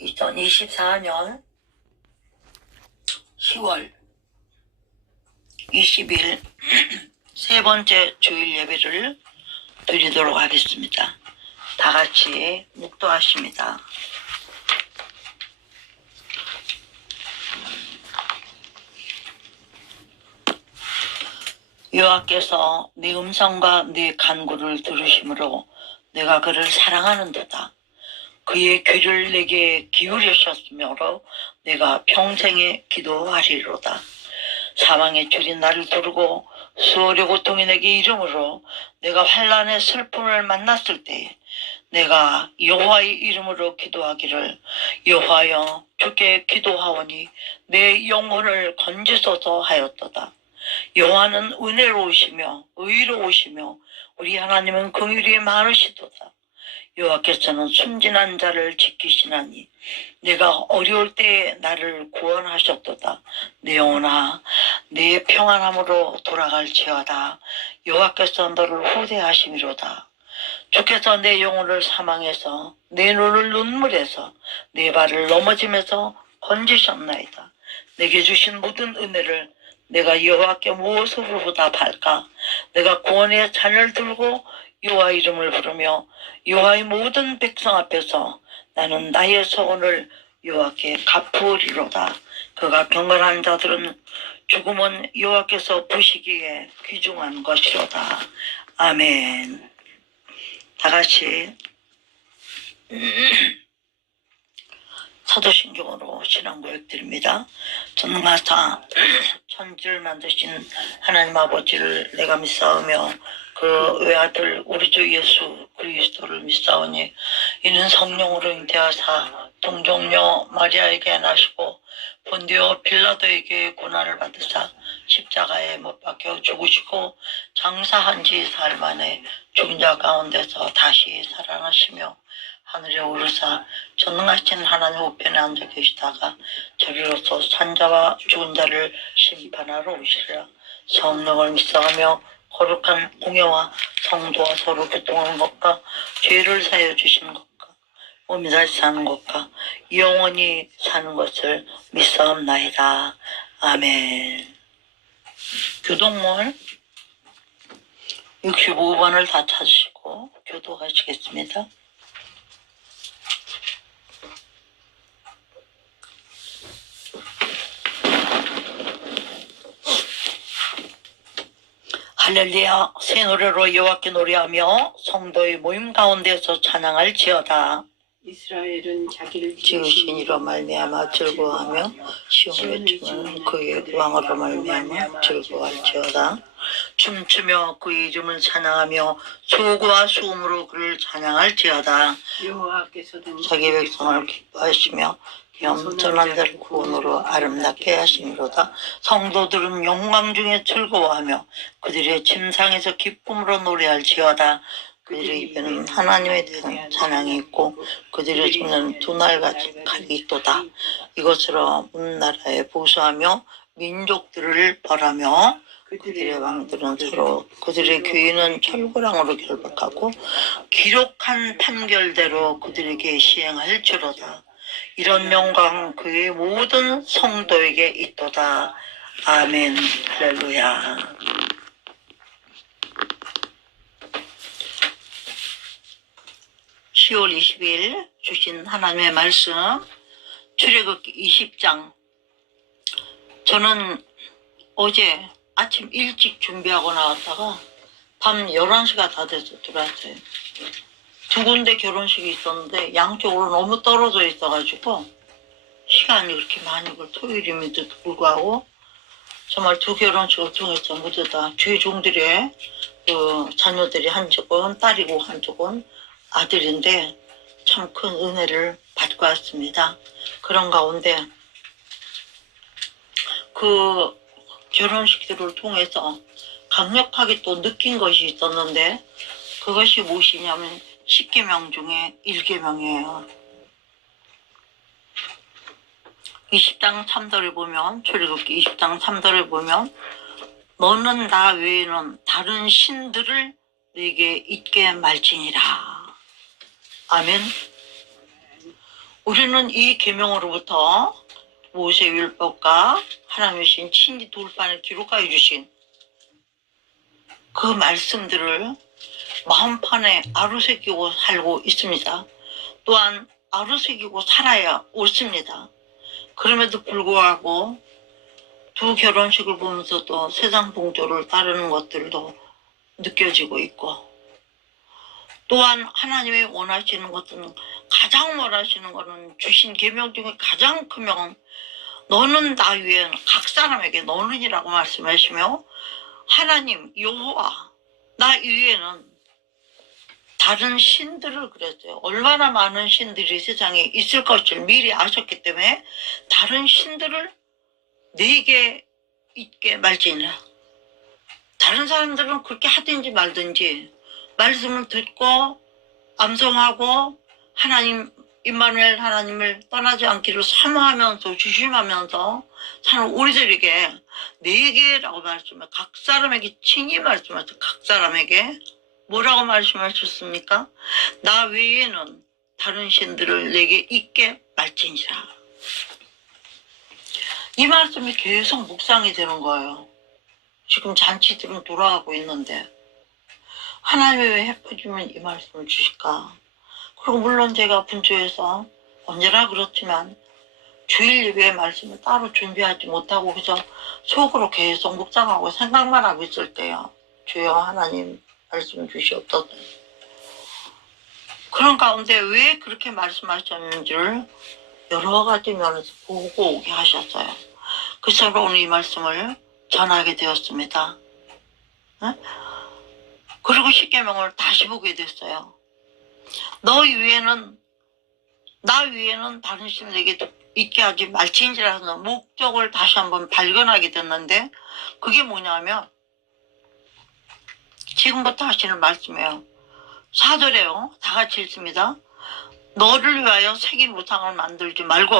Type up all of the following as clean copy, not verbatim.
2024년 10월 20일 세 번째 주일 예배를 드리도록 하겠습니다. 다 같이 묵도하십니다. 여호와께서 네 음성과 네 간구를 들으심으로 내가 그를 사랑하는도다. 그의 귀를 내게 기울이셨으므로 내가 평생에 기도하리로다. 사망의 줄이 나를 두르고 수월의 고통이 내게 이름으로 내가 환난의 슬픔을 만났을 때에 내가 여호와의 이름으로 기도하기를 여호와여 주께 기도하오니 내 영혼을 건지소서 하였도다. 여호와는 은혜로우시며 의로우시며 우리 하나님은 긍휼이 많으시도다. 여호와께서는 순진한 자를 지키시나니 내가 어려울 때에 나를 구원하셨도다. 내 영혼아 내 평안함으로 돌아갈지어다. 여호와께서 너를 후대하심이로다. 주께서 내 영혼을 사망해서 내 눈을 눈물에서 내 발을 넘어짐에서 건지셨나이다. 내게 주신 모든 은혜를 내가 여호와께 무엇으로 보답할까? 내가 구원의 잔을 들고 여호와 이름을 부르며 여호와의 모든 백성 앞에서 나는 나의 소원을 여호와께 갚으리로다. 그가 경건한 자들은 죽음은 여호와께서 보시기에 귀중한 것이로다. 아멘. 다 같이 사도신경으로 신앙고백 드립니다. 전능하사 천지를 만드신 하나님 아버지를 내가 믿사오며 그 외아들 우리 주 예수 그리스도를 믿사오니 이는 성령으로 잉태하사 동정녀 마리아에게 나시고 본디오 빌라도에게 고난을 받으사 십자가에 못 박혀 죽으시고 장사한 지 사흘 만에 죽은 자 가운데서 다시 살아나시며 하늘에 오르사 전능하신 하나님 우편에 앉아 계시다가 저리로서 산자와 죽은 자를 심판하러 오시리라. 성령을 믿사하며 거룩한 공예와 성도와 서로 교통하는 것과 죄를 사여 주시는 것과 몸이 다시 사는 것과 영원히 사는 것을 믿사옵나이다. 아멘. 교동문 65번을 다 찾으시고 교도하시겠습니다. 할렐루야. 새 노래로 여호와께 노래하며 성도의 모임 가운데서 찬양할지어다. 이스라엘은 자기를 지으신 이로 말미암아 즐거워하며 시온의 춤은 그의 왕으로 말미암아 즐거워할지어다. 춤추며 그의 이름을 찬양하며 소고와 수음으로 그를 찬양할지어다. 여호와께서는 자기 백성을 기뻐하시며 염전한 자를 구원으로 아름답게 하시니로다. 성도들은 영광 중에 즐거워하며 그들의 침상에서 기쁨으로 노래할지어다. 그들의 입에는 하나님에 대한 찬양이 있고 그들의 손에는 두 날같이 칼이 있도다. 이것으로 문나라에 보수하며 민족들을 벌하며 그들의 왕들은 서로 그들의 귀인은 철구랑으로 결박하고 기록한 판결대로 그들에게 시행할지로다. 이런 영광 그의 모든 성도에게 있도다. 아멘. 할렐루야. (10월 20일) 주신 하나님의 말씀 출애굽기 20장. 저는 어제 아침 일찍 준비하고 나왔다가 밤 11시가 다 돼서 들어왔어요. 두 군데 결혼식이 있었는데 양쪽으로 너무 떨어져 있어가지고 시간이 그렇게 많이 걸 토요일임에도 불구하고 정말 두 결혼식을 통해서 모두 다 주의 종들의 그 자녀들이 한쪽은 딸이고 한쪽은 아들인데 참 큰 은혜를 받고 왔습니다. 그런 가운데 그 결혼식들을 통해서 강력하게 또 느낀 것이 있었는데 그것이 무엇이냐면 10계명 중에 1계명이에요. 20장 3절에 보면 출애굽기 20장 3절에 보면 너는 나 외에는 다른 신들을 내게 있게 말지니라. 아멘. 우리는 이 계명으로부터 모세율법과 하나님의 신 친히 돌판에 기록하여 주신 그 말씀들을 마음판에 아루새기고 살고 있습니다. 또한 아루새기고 살아야 옳습니다. 그럼에도 불구하고 두 결혼식을 보면서도 세상 풍조를 따르는 것들도 느껴지고 있고, 또한 하나님이 원하시는 것은, 가장 원하시는 것은 주신 계명 중에 가장 큰 명은 너는 나 위에 각 사람에게 너는이라고 말씀하시며, 하나님 여호와 나 위에는 다른 신들을 그랬어요. 얼마나 많은 신들이 세상에 있을 것을 미리 아셨기 때문에 다른 신들을 내게 있게 말지니라. 다른 사람들은 그렇게 하든지 말든지 말씀을 듣고 암송하고 하나님 임마누엘 하나님을 떠나지 않기를 사모하면서 주심하면서 사는 우리들에게 내게라고 말씀해 각 사람에게 친히 말씀하셨어요. 각 사람에게 뭐라고 말씀하셨습니까? 나 외에는 다른 신들을 내게 있게 말지니라. 이 말씀이 계속 묵상이 되는 거예요. 지금 잔치들은 돌아가고 있는데 하나님이 왜 해퍼지면 이 말씀을 주실까? 그리고 물론 제가 분주해서 언제나 그렇지만 주일 예배의 말씀을 따로 준비하지 못하고 그래서 속으로 계속 묵상하고 생각만 하고 있을 때요. 주여 하나님 말씀 주시옵소서. 그런 가운데 왜 그렇게 말씀하셨는지를 여러 가지 면에서 보고 오게 하셨어요. 그래서 오늘 이 말씀을 전하게 되었습니다. 그리고 십계명을 다시 보게 됐어요. 너 위에는 나 위에는 다른 신에게 있게 하지 말지니라는 목적을 다시 한번 발견하게 됐는데 그게 뭐냐면 지금부터 하시는 말씀이에요. 4절에요. 다 같이 읽습니다. 너를 위하여 새긴 우상을 만들지 말고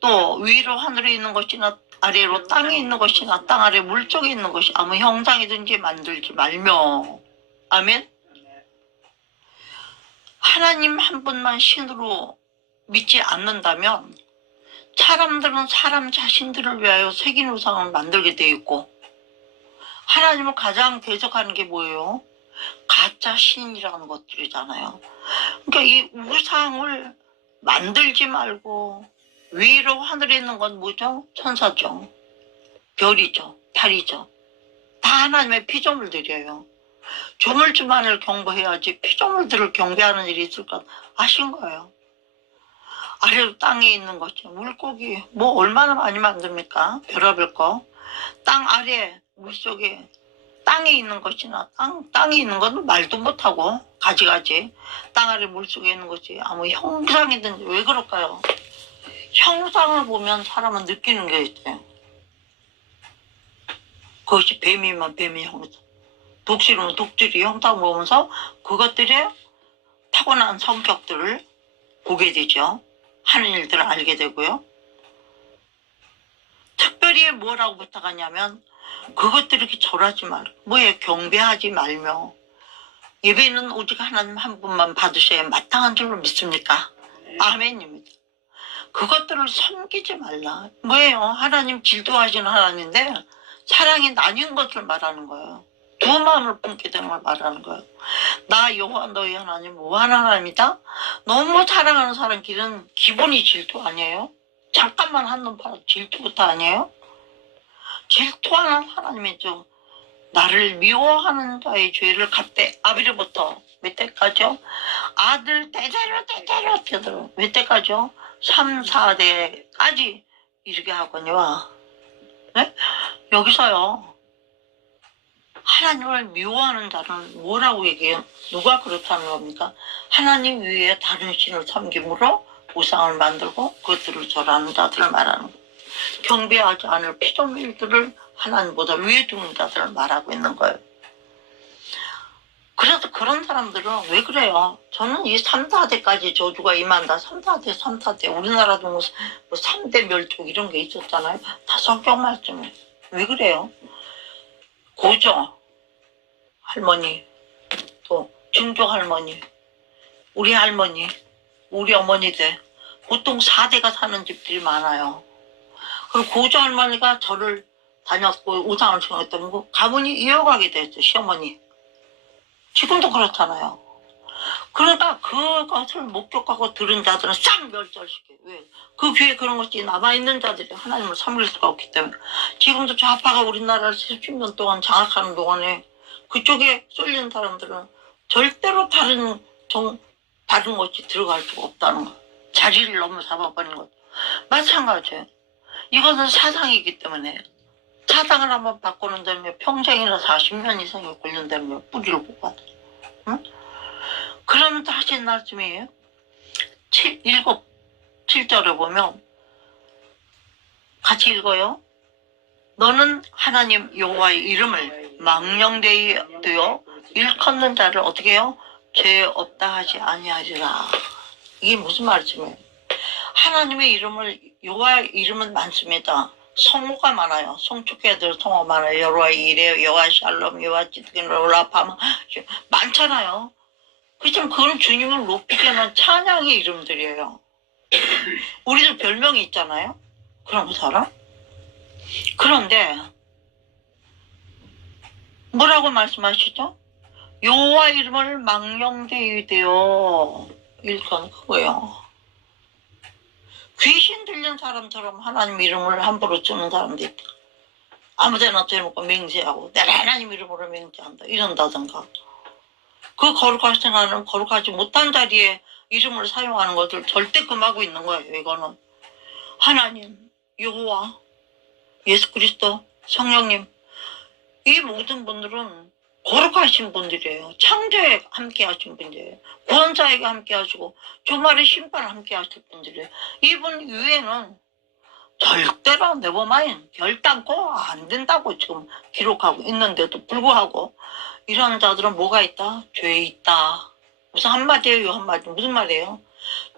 또 위로 하늘에 있는 것이나 아래로 땅에 있는 것이나 땅 아래 물속에 있는 것이 아무 형상이든지 만들지 말며. 아멘. 하나님 한 분만 신으로 믿지 않는다면 사람들은 사람 자신들을 위하여 새긴 우상을 만들게 돼 있고 하나님을 가장 대적하는 게 뭐예요? 가짜 신이라는 것들이잖아요. 그러니까 이 우상을 만들지 말고 위로 하늘에 있는 건 뭐죠? 천사죠. 별이죠. 달이죠. 다 하나님의 피조물들이에요. 조물주만을 경배해야지 피조물들을 경배하는 일이 있을 것 아신 거예요. 아래로 땅에 있는 것이 물고기 뭐 얼마나 많이 만듭니까? 별의별 거. 땅 아래 물속에 땅에 있는 것이나 땅에 있는 건 말도 못하고 가지가지 땅 아래 물속에 있는 것이 아무 형상이든지 왜 그럴까요? 형상을 보면 사람은 느끼는 게 있어요. 그것이 뱀이면 뱀의 형상, 독수리면 독수리 형상을 보면서 그것들의 타고난 성격들을 보게 되죠. 하는 일들을 알게 되고요. 특별히 뭐라고 부탁하냐면 그것들을 이렇게 절하지 말고 뭐에 경배하지 말며 예배는 오직 하나님 한 분만 받으셔야 마땅한 줄로 믿습니까? 아멘입니다. 그것들을 섬기지 말라. 뭐예요? 하나님 질투하시는 하나님인데 사랑이 나뉜 것을 말하는 거예요. 두 마음을 품게 되는 걸 말하는 거예요. 나 여호와 너희 하나님 무한 하나님이다. 너무 사랑하는 사람 길은 기본이 질투 아니에요? 잠깐만 한눈 팔아 질투부터 아니에요? 질투하는 하나님이죠. 나를 미워하는 자의 죄를 갚되 아비로부터 몇 때까지요? 아들 대대로 몇 때까지요? 3, 4대까지 이르게 하거니와. 네? 여기서요. 하나님을 미워하는 자는 뭐라고 얘기해요? 누가 그렇다는 겁니까? 하나님 위에 다른 신을 섬김으로 우상을 만들고 그것들을 절하는 자들을 말하는 거예요. 경배하지 않을 피조물들을 하나님보다 위에 두는 자들을 말하고 있는 거예요. 그래서 그런 사람들은 왜 그래요? 저는 이 3, 4대까지 저주가 임한다. 3, 4대, 3, 4대. 우리나라도 뭐 3대 멸족 이런 게 있었잖아요. 다 성경 말씀이에요. 왜 그래요? 고조 할머니, 또 증조 할머니, 우리 할머니, 우리 어머니들 보통 4대가 사는 집들이 많아요. 그리고 고조 할머니가 절을 다녔고 우상을 신었던 거 가문이 이어가게 됐죠. 시어머니. 지금도 그렇잖아요. 그러다 그것을 목격하고 들은 자들은 싹 멸절시켜요. 왜? 그 귀에 그런 것이 남아있는 자들이 하나님을 섬길 수가 없기 때문에. 지금도 좌파가 우리나라를 70년 동안 장악하는 동안에 그쪽에 쏠리는 사람들은 절대로 다른 것이 들어갈 수가 없다는 거. 자리를 너무 잡아버린 것. 마찬가지예요. 이것은 사상이기 때문에 사상을 한번 바꾸는 데면 평생이나 40년 이상이 걸린다면 뿌리를 뽑아야 돼. 응? 그러면 또 하신 말씀이에요. 7절에 보면 같이 읽어요. 너는 하나님 여호와의 이름을 망령되어 일컫는 자를 어떻게 해요? 죄 없다 하지 아니하리라. 이게 무슨 말씀이에요? 하나님의 이름을 여호와의 이름은 많습니다. 성호가 많아요. 송축해야 될 성호가 많아요. 여호와 이레, 여호와 샬롬, 여호와 찌드긴, 롤라파마 많잖아요. 그렇지만 그건 주님을 높이게 하는 찬양의 이름들이에요. 우리도 별명이 있잖아요. 그런 거 살아? 그런데 뭐라고 말씀하시죠? 여호와 이름을 망령되어 일건 그거예요. 귀신 들린 사람처럼 하나님 이름을 함부로 쓰는 사람도 있다. 아무데나 대놓고 맹세하고 내가 하나님 이름으로 맹세한다 이런다든가. 그 거룩하신 하나님 거룩하지 못한 자리에 이름을 사용하는 것을 절대 금하고 있는 거예요. 이거는 하나님, 여호와, 예수 그리스도, 성령님 이 모든 분들은 거룩하신 분들이에요. 창조에 함께 하신 분들이에요. 구원자에게 함께 하시고 주말에 심판 함께 하실 분들이에요. 이분 위에는 절대로 네버마인 결단코 안 된다고 지금 기록하고 있는데도 불구하고 이런 자들은 뭐가 있다? 죄 있다. 무슨 한마디예요? 한마디 무슨 말이에요?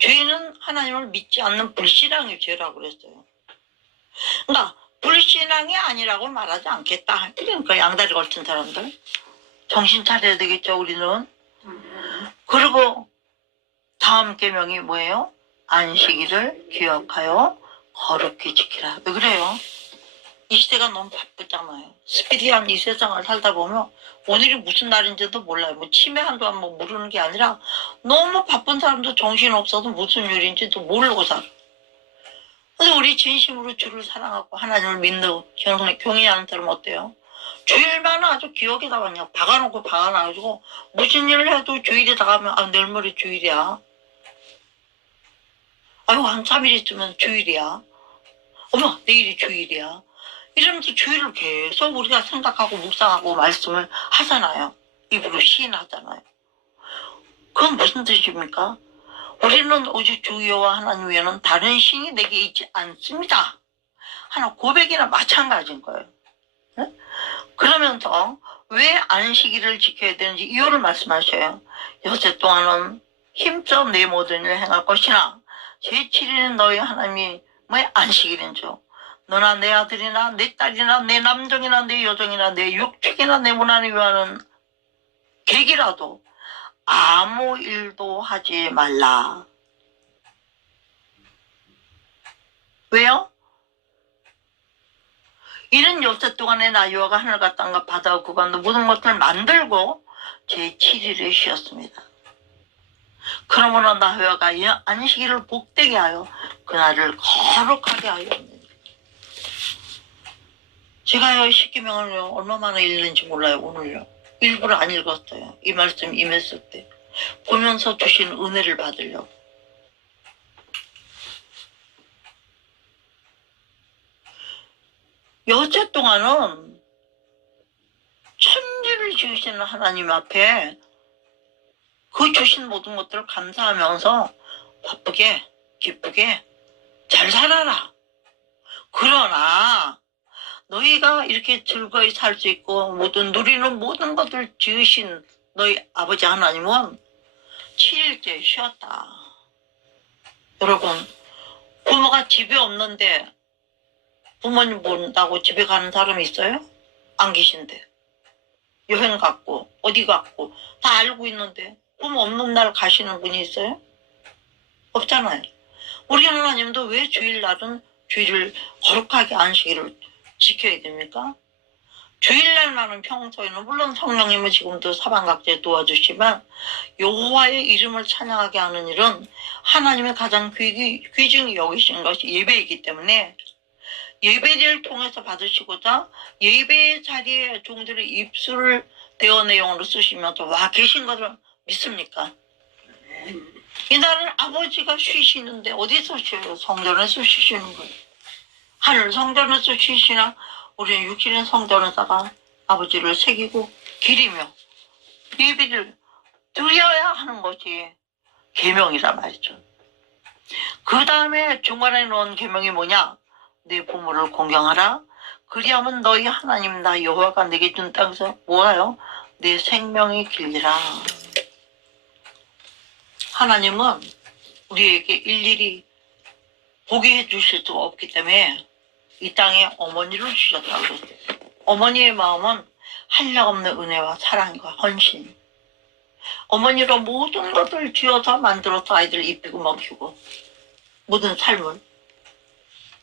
죄는 하나님을 믿지 않는 불신앙이 죄라고 그랬어요. 그러니까 불신앙이 아니라고 말하지 않겠다. 그러니까 양다리 걸친 사람들 정신 차려야 되겠죠. 우리는. 그리고 다음 계명이 뭐예요? 안식일을 기억하여 거룩히 지키라. 왜 그래요? 이 시대가 너무 바쁘잖아요. 스피디한 이 세상을 살다 보면 오늘이 무슨 날인지도 몰라요. 뭐 치매 한두 번 뭐 모르는 게 아니라 너무 바쁜 사람도 정신없어도 무슨 요일인지도 모르고 살아. 근데 우리 진심으로 주를 사랑하고 하나님을 믿는 경외하는 사람 어때요? 주일만 아주 기억에다가 그냥 박아놓고 박아놔가지고 무슨 일을 해도 주일이 다가면 아 내일 모레 주일이야. 아유 한 3일 있으면 주일이야. 어머 내일이 주일이야. 이러면서 주일을 계속 우리가 생각하고 묵상하고 말씀을 하잖아요. 입으로 시인하잖아요. 그건 무슨 뜻입니까? 우리는 오직 주 여호와 하나님 외에는 다른 신이 내게 있지 않습니다. 하나 고백이나 마찬가지인 거예요. 네? 그러면서 왜 안식일을 지켜야 되는지 이유를 말씀하셔요. 여세 동안은 힘써 내 모든 일을 행할 것이나 제7일은 너희 하나님의 안식일인 줄 너나 내 아들이나 내 딸이나 내 남종이나 내 여종이나 내 육축이나 내 문안을 위하는 객이라도 아무 일도 하지 말라. 왜요? 이는 엿새 동안에 나 여호와가 하늘과 땅과 바다와 구간도 모든 것들을 만들고 제7일에 쉬었습니다. 그러므로 나 여호와가 이 안식일을 복되게 하여 그날을 거룩하게 하였느니라. 제가요 십계명을 얼마나 읽는지 몰라요. 오늘요 일부러 안 읽었어요. 이 말씀 임했을 때 보면서 주신 은혜를 받으려고. 여태 동안은 천지를 지으시는 하나님 앞에 그 주신 모든 것들을 감사하면서 바쁘게 기쁘게 잘 살아라. 그러나 너희가 이렇게 즐거이 살 수 있고 모든 누리는 모든 것을 지으신 너희 아버지 하나님은 7일째 쉬었다. 여러분 부모가 집에 없는데 부모님 본다고 집에 가는 사람이 있어요? 안 계신데. 여행 갔고 어디 갔고 다 알고 있는데 부모 없는 날 가시는 분이 있어요? 없잖아요. 우리 하나님도 왜 주일날은 주일을 거룩하게 안식일을 지켜야 됩니까? 주일날만은 평소에는 물론 성령님은 지금도 사방각지에 도와주시지만 여호와의 이름을 찬양하게 하는 일은 하나님의 가장 귀중히 여기신 것이 예배이기 때문에 예배를 통해서 받으시고자 예배의 자리에 종들의 입술을 대어 내용으로 쓰시면서 와 계신 것을 믿습니까? 이날은 아버지가 쉬시는데 어디서 쉬어요? 성전에서 쉬시는 거예요. 하늘 성전에서 쉬시나 우리는 육신의 성전에다가 아버지를 새기고 기리며 예배를 드려야 하는 것이 계명이라 말이죠. 그 다음에 중간에 놓은 계명이 뭐냐? 네 부모를 공경하라. 그리하면 너희 하나님 나 여호와가 내게 준 땅에서 뭐예요? 내 생명이 길리라. 하나님은 우리에게 일일이 보게 해주실 수가 없기 때문에 이 땅에 어머니를 주셨다고 그랬어요. 어머니의 마음은 한량없는 은혜와 사랑과 헌신. 어머니로 모든 것을 쥐어서 만들어서 아이들을 입히고 먹히고 모든 삶을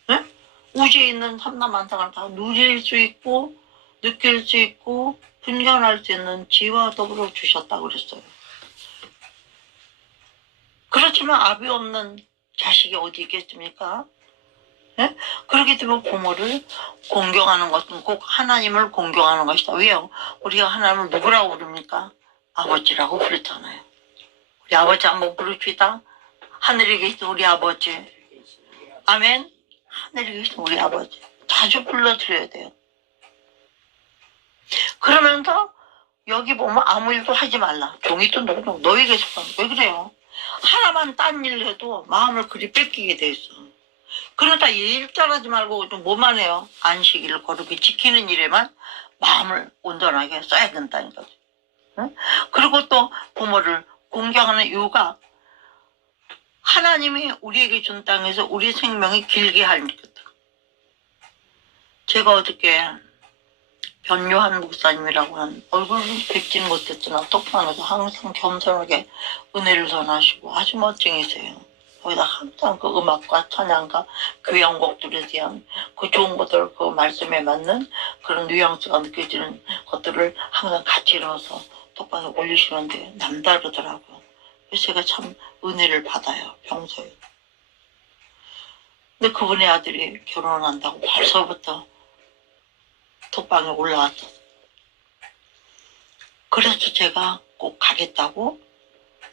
네? 우주에 있는 삼라만상을 다 누릴 수 있고 느낄 수 있고 분간할 수 있는 지와 더불어 주셨다고 그랬어요. 그렇지만 아비 없는 자식이 어디 있겠습니까? 네? 그렇기 때문에 부모를 공경하는 것은 꼭 하나님을 공경하는 것이다. 왜요? 우리가 하나님을 누구라고 부릅니까? 아버지라고 부르잖아요. 우리 아버지 한번 부릅시다. 하늘에 계신 우리 아버지. 아멘. 하늘에 계신 우리 아버지. 자주 불러드려야 돼요. 그러면서 여기 보면 아무 일도 하지 말라. 종이 또 너에게 속한. 왜 그래요? 하나만 딴 일 해도 마음을 그리 뺏기게 돼 있어. 그러다 일절하지 말고 좀 뭐만 해요? 안식일을 거룩히 지키는 일에만 마음을 온전하게 써야 된다는 거지. 응? 그리고 또 부모를 공경하는 이유가 하나님이 우리에게 준 땅에서 우리 생명이 길게 하니까. 제가 어저께 변요한 목사님이라고 한 얼굴은 뵙진 못했지만 똑방에서 항상 겸손하게 은혜를 전하시고 아주 멋쟁이세요. 거기다 항상 그 음악과 찬양과 교향곡들에 대한 그 좋은 것들, 그 말씀에 맞는 그런 뉘앙스가 느껴지는 것들을 항상 같이 넣어서 똑방에 올리시는데 남다르더라고요. 그래서 제가 참 은혜를 받아요, 평소에. 근데 그분의 아들이 결혼한다고 벌써부터 톡방에 올라왔어. 그래서 제가 꼭 가겠다고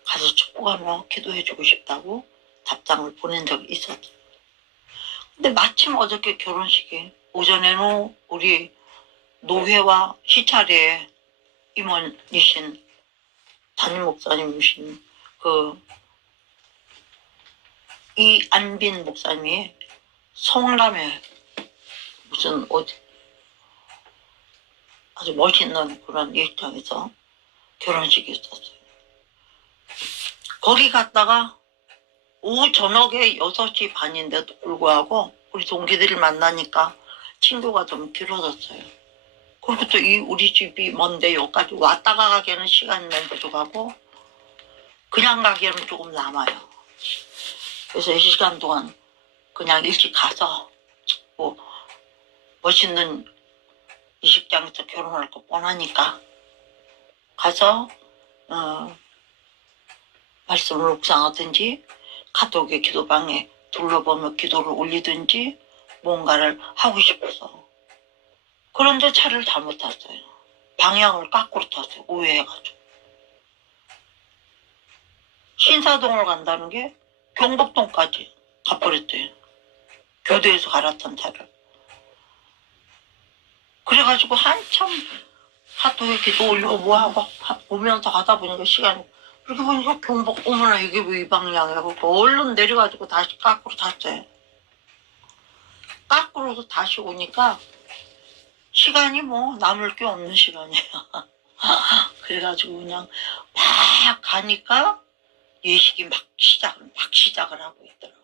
가서 축복하며 기도해주고 싶다고 답장을 보낸 적이 있었어요. 근데 마침 어저께 결혼식이 오전에는 우리 노회와 시차례에 임원이신 담임 목사님이신 그 이안빈 목사님이 성남에 무슨 어디 아주 멋있는 그런 예식장에서 결혼식이 있었어요. 거기 갔다가 오후 저녁에 6시 반인데도 불구하고 우리 동기들을 만나니까 친구가 좀 길어졌어요. 그리고 또 우리 집이 먼데 여기까지 왔다가 가기에는 시간이 너무 부족하고 그냥 가기에는 조금 남아요. 그래서 이 시간 동안 그냥 일찍 가서 뭐 멋있는 이식장에서 결혼할 거 뻔하니까 가서 말씀을 묵상하든지 카톡의 기도방에 둘러보며 기도를 올리든지 뭔가를 하고 싶어서. 그런데 차를 잘못 탔어요. 방향을 거꾸로 탔어요. 오해해가지고. 신사동을 간다는 게 경복동까지 가버렸대요. 교대에서 갈아탄 차를. 그래가지고 한참 카톡에 기도 올리고 뭐하고 보면서 가다 보니까 시간이 그렇게 보니까 경복 어머나 이게 왜 이 방향이라고 얼른 내려가지고 다시 거꾸로 탔어요. 거꾸로서 다시 오니까 시간이 뭐 남을 게 없는 시간이에요. 그래가지고 그냥 막 가니까 예식이 막 시작을 하고 있더라고.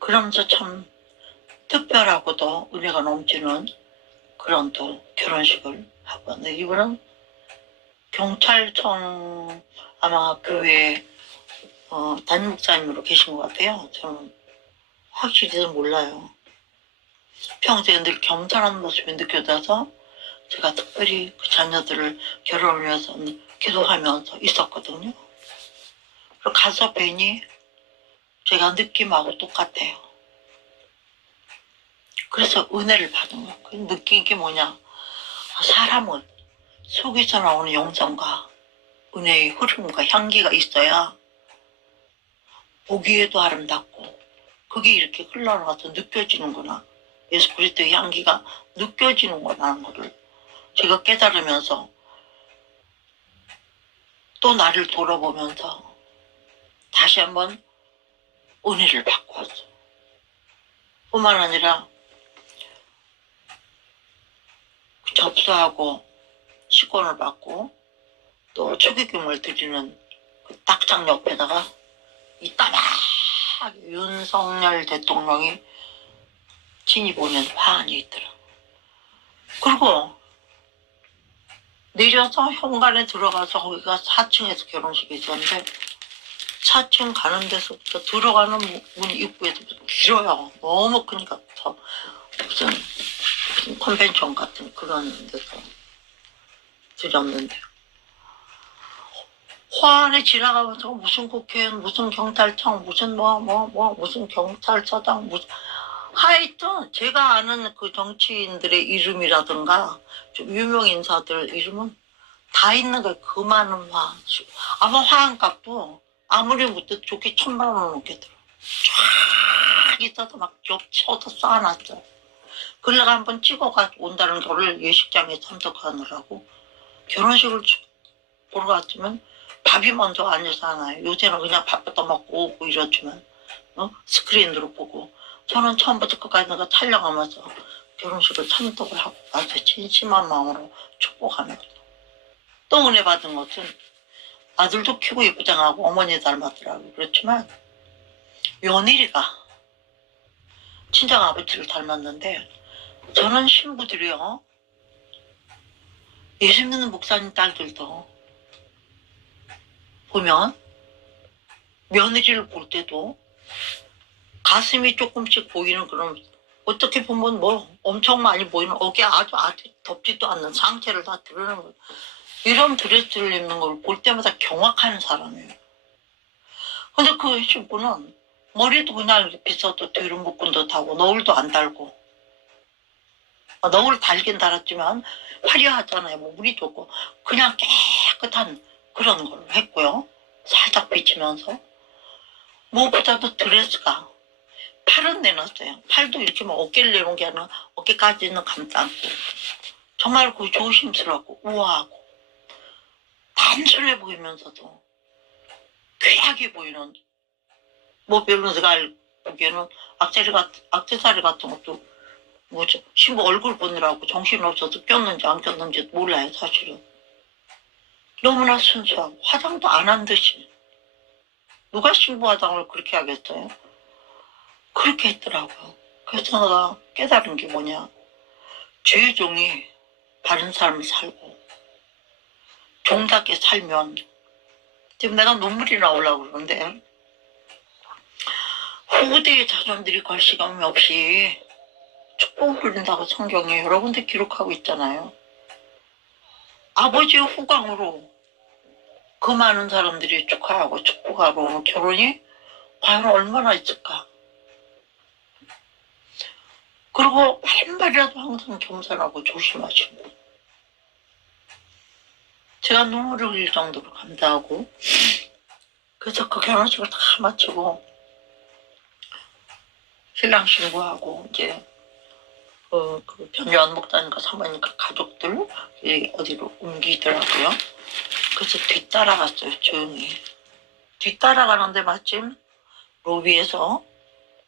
그러면서 참 특별하고도 은혜가 넘치는 그런 또 결혼식을 하고 왔는데 이번은 경찰청 아마 교회 담임 목사님으로 계신 것 같아요. 저는 확실히는 몰라요. 평소에 늘 겸손한 모습이 느껴져서 제가 특별히 그 자녀들을 결혼을 위해서 기도하면서 있었거든요. 그리고 가서 뵈니 제가 느낌하고 똑같아요. 그래서 은혜를 받은 거예요. 그 느낀 게 뭐냐. 사람은 속에서 나오는 영성과 은혜의 흐름과 향기가 있어야 보기에도 아름답고 그게 이렇게 흘러나가서 느껴지는구나. 예수 그리스도의 향기가 느껴지는구나 하는 거를 제가 깨달으면서 또 나를 돌아보면서 다시 한번 은혜를 받고 왔어요. 뿐만 아니라 접수하고 식권을 받고 또 축의금을 드리는 그 딱장 옆에다가 이 따박하게 윤석열 대통령이 친히 보낸 화환이 있더라. 그리고 내려서 현관에 들어가서 거기가 4층에서 결혼식이 있었는데 4층 가는 데서부터 들어가는 문 입구에서부터 길어요. 너무 크니까 무슨 컨벤션 같은 그런 데서 드렸는데 화환에 지나가면서 무슨 국회의원, 무슨 경찰청, 무슨 무슨 경찰서장, 무슨 하여튼 제가 아는 그 정치인들의 이름이라든가 좀 유명 인사들 이름은 다 있는 거예요. 그 많은 화환. 아마 화환값도 아무리 못해도 좋게 1,000만 원 넘게 들어. 쫙 있어서 막 겹쳐서 쌓아놨어요. 그래가 한번 찍어가지고 온다는 거를 예식장에 참석하느라고 결혼식을 보러 갔으면 밥이 먼저 아니잖아요. 요새는 그냥 밥부터 먹고 오고 이러지만 스크린으로 보고 저는 처음부터 끝까지 내가 촬영하면서 결혼식을 참석을 하고 아주 진심한 마음으로 축복하면서 또 은혜 받은 것은 아들도 키고 예쁘장하고 어머니 닮았더라고요. 그렇지만 연일이가 친정 아버지를 닮았는데 저는 신부들이요 예수 믿는 목사님 딸들도 보면 며느리를 볼 때도 가슴이 조금씩 보이는 그런 어떻게 보면 뭐 엄청 많이 보이는 어깨 아주 덥지도 않는 상체를 다 드러내는 거예요. 이런 드레스를 입는 걸 볼 때마다 경악하는 사람이에요. 근데 그 신부는 머리도 그냥 이렇게 빗어도 뒤로 묶은도 하고 너울도 안 달고 너울 달긴 달았지만 화려하잖아요. 뭐 무늬도 없고 그냥 깨끗한 그런 걸 했고요. 살짝 비치면서 무엇보다도 드레스가 팔은 내놨어요. 팔도 이렇게 막 어깨를 내놓은 게 아니라 어깨까지는 감지 않고 정말 그 조심스럽고 우아하고 단순해 보이면서도 귀하게 보이는 뭐 별로 제가 보기에는 액세서리 같은 것도 뭐죠 신부 얼굴 보느라고 정신없어서 꼈는지 안 꼈는지 몰라요. 사실은 너무나 순수하고 화장도 안 한 듯이 누가 신부 화장을 그렇게 하겠어요? 그렇게 했더라고요. 그래서 내가 깨달은 게 뭐냐. 주의 종이 바른 삶을 살고 종답게 살면 지금 내가 눈물이 나오려고 그러는데 후대의 자손들이 걸시감이 없이 축복을 누린다고 성경에 여러 군데 기록하고 있잖아요. 아버지의 후광으로 그 많은 사람들이 축하하고 축복하고 결혼이 과연 얼마나 있을까. 그리고 한 발이라도 항상 겸손하고 조심하시고 제가 눈물을 흘릴 정도로 감사하고 그래서 그 결혼식을 다 마치고 신랑 신부하고 이제 그 변요한 목사님과 사모님과 가족들 어디로 옮기더라고요. 그래서 뒤따라갔어요. 조용히 뒤따라가는데 마침 로비에서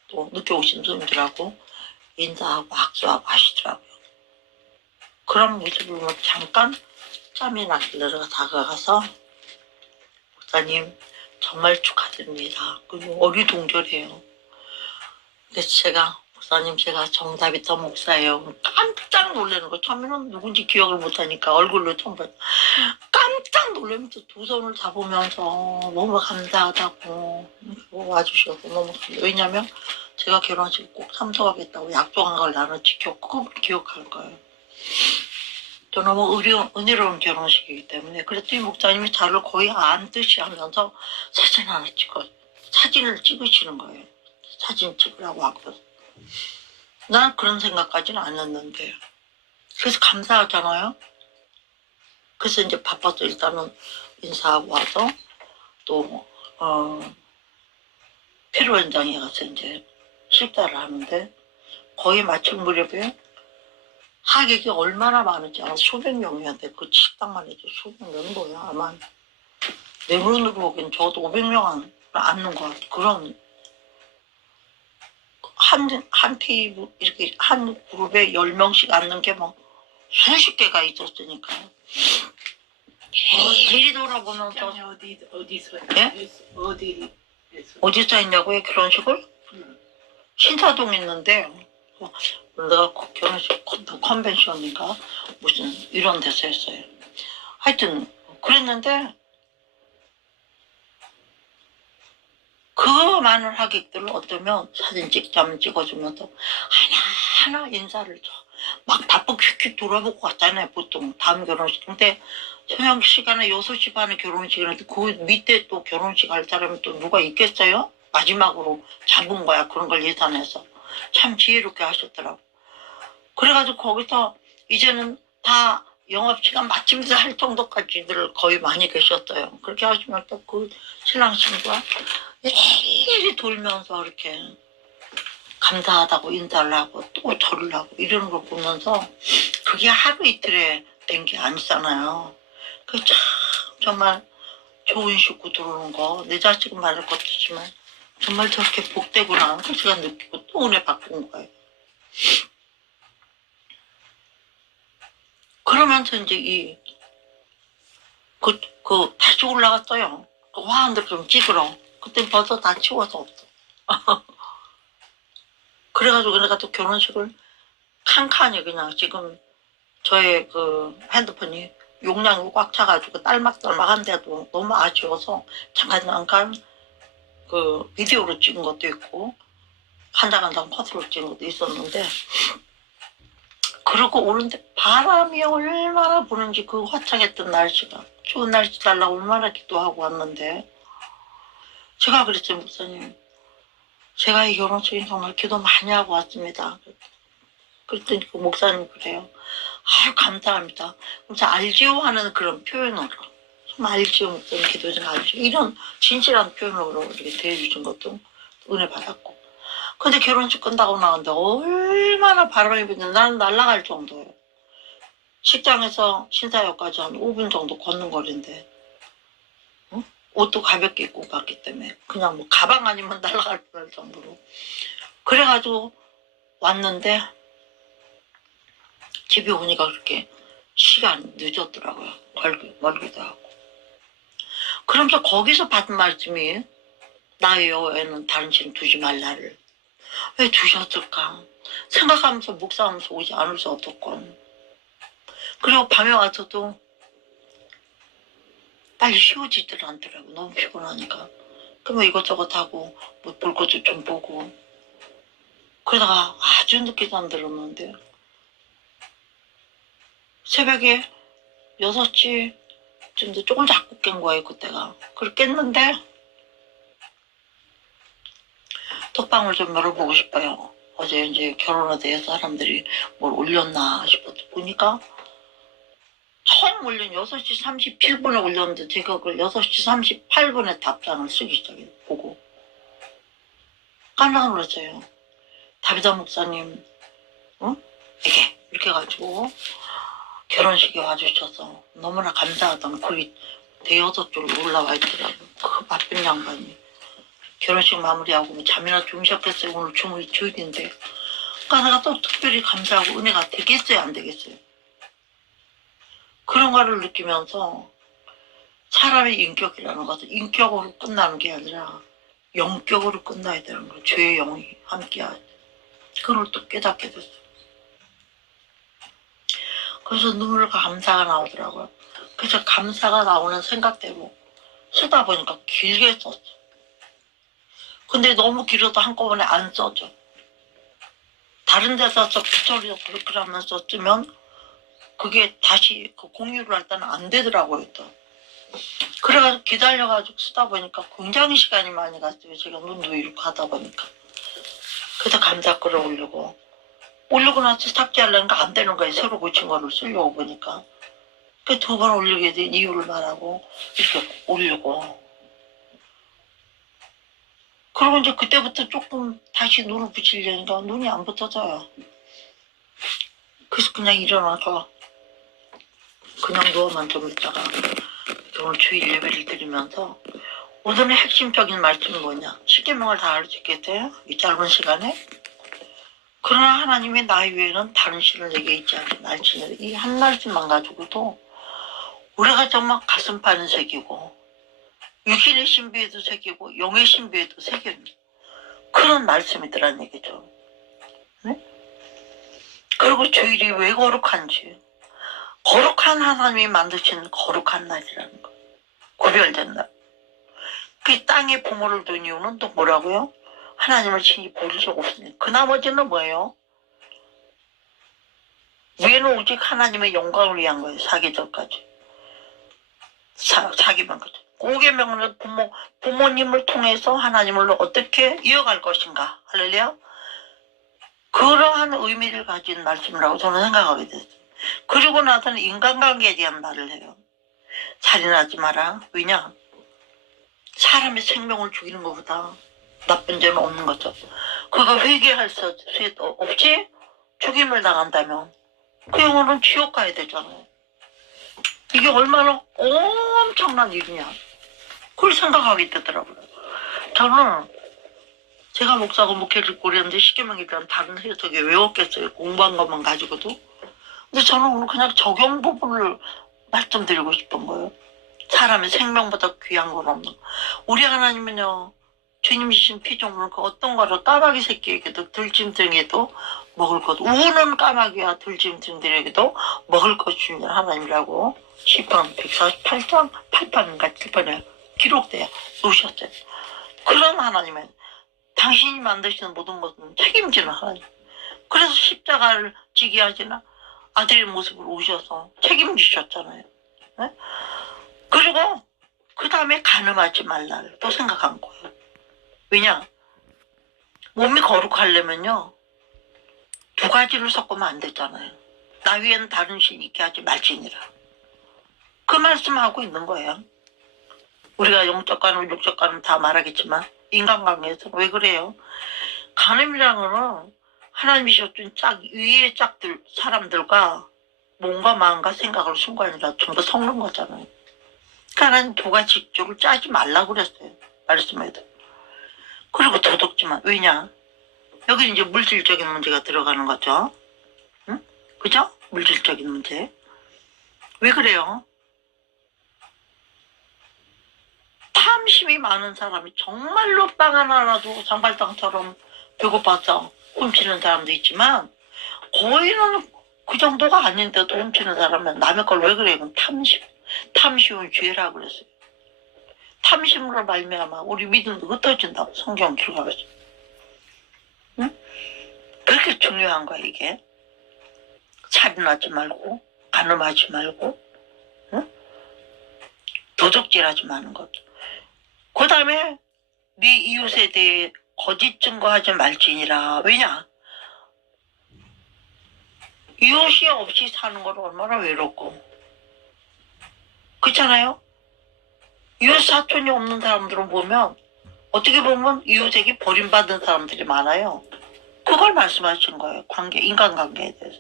또 늦게 오신 손님들하고 인사하고 악수하고 하시더라고요. 그런 모습을 보면 잠깐 짬이 나길래 내가 다가가서 목사님 정말 축하드립니다. 그리고 어리동절해요. 근데 목사님 제가 정다비터 목사예요. 깜짝 놀라는 거. 처음에는 누군지 기억을 못하니까 얼굴로 처음 봤 깜짝 놀랐어요. 놀라면서 두 손을 잡으면서 너무 감사하다고 와주셔서 너무 감사해요. 왜냐면 제가 결혼식 꼭 참석하겠다고 약속한 걸 나는 지켰고 기억할 거예요. 또 너무 은혜로운 결혼식이기 때문에. 그랬더니 목사님이 저를 거의 안듯이 하면서 사진 하나 사진을 찍으시는 거예요. 사진 찍으라고 하고. 난 그런 생각까지는 안 했는데. 그래서 감사하잖아요. 그래서 이제 바빠서 일단은 인사하고 와서 또 피로 현장에 가서 이제 식사를 하는데 거의 마칠 무렵에 하객이 얼마나 많은지 알아. 수백 명이었는데 그 식당만 해도 수백 명인 거야. 아마 내 눈으로 보기엔 적어도 500명 앉는 것 같아. 그런 한 테이블 이렇게 한 그룹에 10명씩 앉는 게 뭐 수십 개가 있었으니까 이리 돌아보면서 식당이 어디서 예? 어디에서 어디서 했냐고요 결혼식을? 신사동 있는데 내가 결혼식 컨벤션인가 무슨 이런 데서 했어요. 하여튼 그랬는데 그 많은 하객들을 어쩌면 사진 찍자면 찍어주면서 하나하나 인사를 줘. 막 바쁘게 휙휙 돌아보고 갔잖아요 보통 다음 결혼식. 근데 저녁 시간에 6시 반에 결혼식이라는데 그 밑에 또 결혼식 할 사람이 또 누가 있겠어요? 마지막으로 잡은 거야 그런 걸 예산해서. 참 지혜롭게 하셨더라고. 그래가지고 거기서 이제는 다 영업시간 마침새 할 정도까지들 거의 많이 계셨어요. 그렇게 하시면 또 그 신랑 신부가 일일이 돌면서 이렇게 감사하다고 인사를 하고 또 절을 하고 이러는 걸 보면서 그게 하루 이틀에 된 게 아니잖아요. 그 참 정말 좋은 식구 들어오는 거 내 자식은 말할 것도 없지만 정말 저렇게 복되구나 그 시간 느끼고 또 은혜 바꾼 거예요. 그러면서 이제 다시 올라갔어요. 그 화환들 좀 찍으러. 그때 벌써 다 치워서 없어. 그래가지고 내가 또 결혼식을 칸칸이 그냥 지금 저의 그 핸드폰이 용량이 꽉 차가지고 딸막딸막한데도 너무 아쉬워서 잠깐 그 비디오로 찍은 것도 있고 한 장 한 장 컷으로 찍은 것도 있었는데 그러고 오는데 바람이 얼마나 부는지 그 화창했던 날씨가 좋은 날씨 달라고 얼마나 기도하고 왔는데 제가 그랬죠 목사님 제가 이 결혼식에 정말 기도 많이 하고 왔습니다. 그랬더니 그 목사님 그래요. 아유 감사합니다. 그래서 알지요 하는 그런 표현으로 좀 알지요 목사님 기도 좀 알지요 이런 진실한 표현으로 이렇게 대해주신 것도 은혜 받았고 근데 결혼식 끝나고 나왔는데 얼마나 바람이 부는데 나는 날아갈 정도예요. 식장에서 신사역까지 한 5분 정도 걷는 거리인데 응? 옷도 가볍게 입고 갔기 때문에 그냥 뭐 가방 아니면 날아갈 뻔할 정도로 그래가지고 왔는데 집에 오니까 그렇게 시간 늦었더라고요. 멀기도 하고. 그러면서 거기서 받은 말씀이 나의 여호와는 다른 신 두지 말라를 왜 두셨을까 생각하면서 묵상하면서 오지 않을 수 없었건 그리고 밤에 와서도 빨리 쉬워지질 않더라고 너무 피곤하니까 그러면 이것저것 하고 뭐 볼 것도 좀 보고 그러다가 아주 늦게 잠들었는데 새벽에 6시쯤도 조금 자꾸 깬 거예요 그때가. 그렇게 깼는데 톡방을 좀 열어보고 싶어요. 어제 이제 결혼에 대해서 사람들이 뭘 올렸나 싶어서 보니까 처음 올린 6시 37분에 올렸는데 제가 그걸 6시 38분에 답장을 쓰기 시작해요. 보고 깜짝 놀랐어요. 다비다 목사님 이렇게 해가지고 결혼식에 와주셔서 너무나 감사하다는 글이 대여섯 줄로 올라와 있더라고요. 그 바쁜 양반이 결혼식 마무리하고 뭐 잠이나 주무셨겠어요. 오늘 주일인데 그러니까 내가 또 특별히 감사하고 은혜가 되겠어요 안 되겠어요. 그런 거를 느끼면서 사람의 인격이라는 것은 인격으로 끝나는 게 아니라 영격으로 끝나야 되는 거예요. 죄의 영이 함께하지. 그걸 또 깨닫게 됐어요. 그래서 눈물과 감사가 나오더라고요. 그래서 감사가 나오는 생각대로 쓰다 보니까 길게 썼어. 근데 너무 길어도 한꺼번에 안 써져. 다른 데서 빗소리로 그렇게 하면서 쓰면 그게 다시 그 공유를 할 때는 안 되더라고요, 또. 그래가지고 기다려가지고 쓰다 보니까 굉장히 시간이 많이 갔어요. 제가 눈도 이렇게 하다 보니까. 그래서 감자 끌어올리고. 올리고 나서 삭제하려니까 안 되는 거예요. 새로 고친 거를 쓰려고 보니까. 그 두 번 올리게 된 이유를 말하고, 이렇게 올리고. 그리고 이제 그때부터 조금 다시 눈을 붙이려니까 눈이 안 붙어져요. 그래서 그냥 일어나서 그냥 누워만 좀 있다가 오늘 주일 예배를 드리면서 오늘의 핵심적인 말씀은 뭐냐? 십계명을 다 알 수 있겠어요? 이 짧은 시간에? 그러나 하나님의 나 위에는 다른 신을 내게 있지 않게 날지니 이 한 말씀만 가지고도 우리가 정말 가슴판을 새기고 육신의 신비에도 새기고 영의 신비에도 새기는 그런 말씀이더란 얘기죠. 네? 그리고 주일이 왜 거룩한지 거룩한 하나님이 만드신 거룩한 날이라는 거. 구별된 날. 그 땅에 부모를 둔 이유는 또 뭐라고요? 하나님을 친히 볼 수 없으니. 그 나머지는 뭐예요? 위에는 오직 하나님의 영광을 위한 거예요. 사계절까지. 사계명 거죠. 고계명은 부모님을 통해서 하나님을 어떻게 이어갈 것인가. 할렐루야. 그러한 의미를 가진 말씀이라고 저는 생각하게 됐어요. 그리고 나서는 인간관계에 대한 말을 해요. 살인하지 마라. 왜냐? 사람의 생명을 죽이는 것보다 나쁜 죄는 없는 거죠. 그가 회개할 수 없이 죽임을 당한다면 그 영혼은 지옥 가야 되잖아요. 이게 얼마나 엄청난 일이냐. 그걸 생각하게 되더라고요. 저는 제가 목사고 목회를 꾸렸는데 십계명에 대한 다른 해석이 왜 없겠어요. 공부한 것만 가지고도. 근데 저는 오늘 그냥 적용 부분을 말씀드리고 싶은 거예요. 사람의 생명보다 귀한 건 없는 거. 우리 하나님은요. 주님 주신 피조물 그 어떤 거를 까마귀 새끼에게도 들짐승에게도 먹을 것. 우는 까마귀와 들짐승들에게도 먹을 것 주는 하나님이라고 시편 148장 8판인가 7판에 기록되어 놓으셨어요. 그런 하나님은 당신이 만드시는 모든 것은 책임지는 하나님. 그래서 십자가를 지게 하시나 아들의 모습으로 오셔서 책임지셨잖아요. 네? 그리고 그 다음에 간음하지 말라를 또 생각한 거예요. 왜냐? 몸이 거룩하려면요. 두 가지를 섞으면 안 되잖아요. 나 위에는 다른 신 있게 하지 말지니라. 그 말씀하고 있는 거예요. 우리가 영적 간음, 육적 간음 다 말하겠지만 인간관계에서는 왜 그래요? 간음이라는 거는 하나님이 주신 위의 짝들 사람들과 몸과 마음과 생각을 순간이라 전부 섞는 거잖아요. 그러니까 하나님 두 가지 직조를 짜지 말라고 그랬어요. 말씀에도. 그리고 도둑질만. 왜냐? 여기 이제 물질적인 문제가 들어가는 거죠. 응? 그죠? 물질적인 문제. 왜 그래요? 탐심이 많은 사람이 정말로 빵 하나라도 장발장처럼 배고파서 훔치는 사람도 있지만 거의는 그 정도가 아닌데도 훔치는 사람은 남의 걸 왜 그래요? 이건 탐심은 죄라고 그랬어요. 탐심으로 말미암아 우리 믿음도 흩어진다고 성경 기록하고 있어요. 응? 그렇게 중요한 거야 이게. 살인하지 말고 간음하지 말고 응? 도둑질하지 마는 것. 그 다음에 네 이웃에 대해 거짓 증거하지 말지니라. 왜냐? 이웃이 없이 사는 건 얼마나 외롭고 그렇잖아요? 이웃 사촌이 없는 사람들은 보면 어떻게 보면 이웃에게 버림받은 사람들이 많아요. 그걸 말씀하신 거예요. 인간관계에 대해서.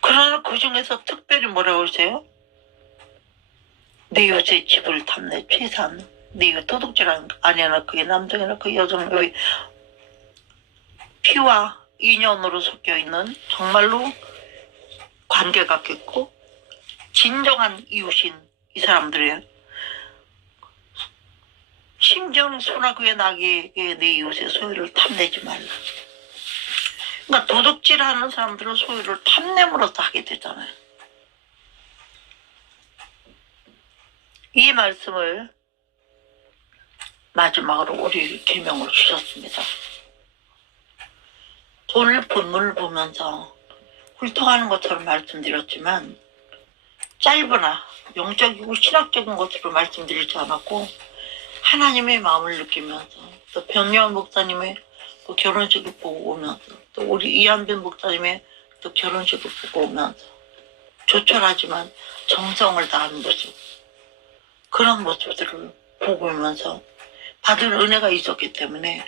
그러나 그 중에서 특별히 뭐라고 그러세요? 내 이웃의 집을 탐내 최산. 내 이웃 도둑질하는 거 아니나 그게 남성이나 그 여성 여기 피와 인연으로 섞여 있는 정말로 관계가 깊고 진정한 이웃인 이 사람들이에요. 심지어는 소나 그의 나귀에게 내 이웃의 소유를 탐내지 말라. 그러니까 도둑질하는 사람들은 소유를 탐냄으로써 하게 되잖아요. 이 말씀을 마지막으로 우리 계명을 주셨습니다. 돈을 본문을 보면서 훌륭하는 것처럼 말씀드렸지만 짧으나 영적이고 신학적인 것으로 말씀드리지 않았고 하나님의 마음을 느끼면서 또 변요한 목사님의 또 결혼식을 보고 오면서 또 우리 이한빈 목사님의 또 결혼식을 보고 오면서 조촐하지만 정성을 다하는 모습, 그런 모습들을 보고 오면서 받은 은혜가 있었기 때문에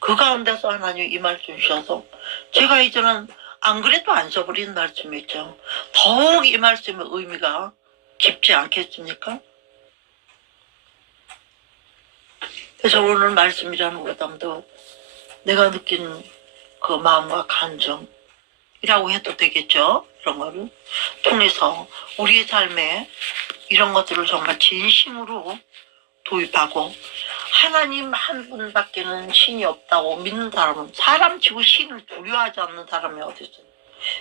그 가운데서 하나님이 이 말씀 주셔서 제가 이제는 안 그래도 안 써버리는 말씀이죠. 더욱 이 말씀의 의미가 깊지 않겠습니까? 그래서 오늘 말씀이라는 것보다도 내가 느낀 그 마음과 감정이라고 해도 되겠죠. 이런 거를 통해서 우리의 삶에 이런 것들을 정말 진심으로 도입하고 하나님 한 분밖에는 신이 없다고 믿는 사람은 사람 치고 신을 두려워하지 않는 사람이 어디 있어요.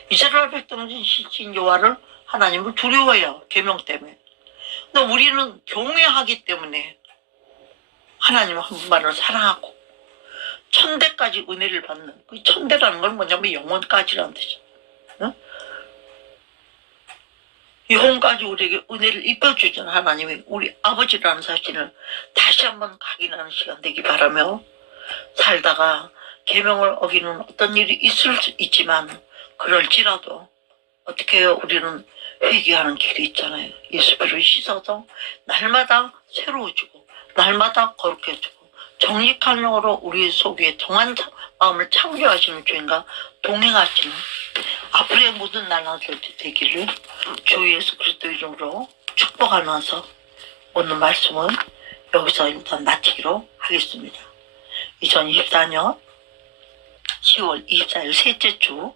이스라엘 백성진 신 여호와를 하나님을 두려워해요. 계명 때문에. 근데 우리는 경외하기 때문에 하나님 한 분만을 사랑하고 천대까지 은혜를 받는, 그 천대라는 건 뭐냐면 영원까지라는 뜻이죠. 응? 영혼까지 우리에게 은혜를 입혀주신 하나님이 우리 아버지라는 사실을 다시 한번 각인하는 시간 되기 바라며 살다가 계명을 어기는 어떤 일이 있을 수 있지만 그럴지라도 어떻게 해요? 우리는 회개하는 길이 있잖아요. 예수피로 씻어서 날마다 새로워지고 날마다 거룩해지고 정직한 영으로 우리 속에 정한 마음을 창조하시는 주인과 동행하시는 앞으로의 모든 날라들 되기를 주 예수 그리스도 이름으로 축복하면서 오늘 말씀은 여기서 일단 마치기로 하겠습니다. 2024년 10월 24일 셋째 주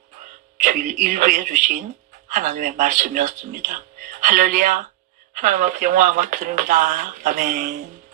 주일 일부에 주신 하나님의 말씀이었습니다. 할렐루야. 하나님 앞에 영광을 드립니다. 아멘.